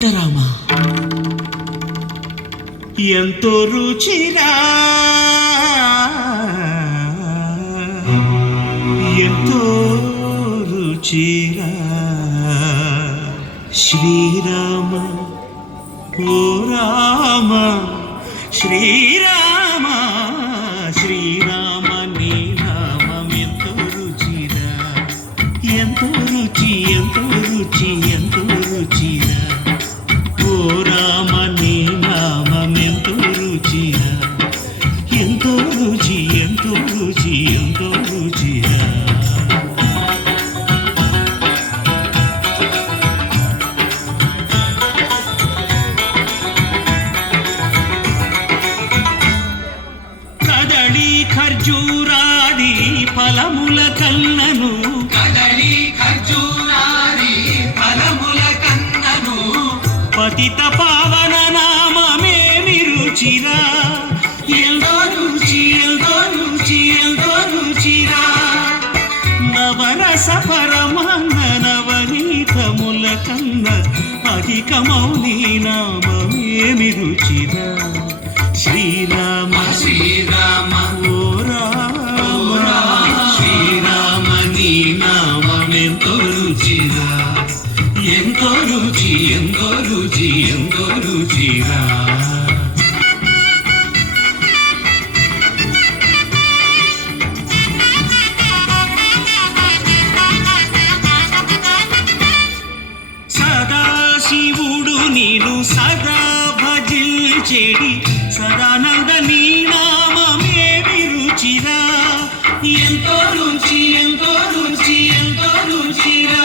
రామా ఎంతో రుచిరా ఎంతో రుచిరా శ్రీరామ ఓ రామ శ్రీరామ శ్రీరామ నీ నామం ఎంతో రుచిరా ఎంతో రుచి ఎంతో రుచి ఎంతో రుచిరా ఓ రామ నీ నామం ఎంతో రుచిరా ఎంతో రుచి ఎంతో రుచి ఎంతో రుచిరా కదళి ఖర్జూరాది ఫలముల కన్నను కదళి ఖర్జూరాది ఫలముల కన్నను పతిత పావన నామమేమి రుచిరా ఎంతో రుచి ఎంతో రుచి ఎంతో రుచిరా నవరస పరమాన్న నవనీతముల కన్న అధికమౌ నీ నామమేమి రుచిరా శ్రీరామ శ్రీరామ ఓ రామ శ్రీరామ నీ నామం ఎంతో రుచిరా ఎంతో రుచి ఎంతో రుచి ఎంతో రుచిరా సదాశివుడు నేను సదా భజించేడి సదానంద నీ నామమేమి రుచిరా ఎంతో రుచి ఎంతో రుచి ఎంతో రుచిరా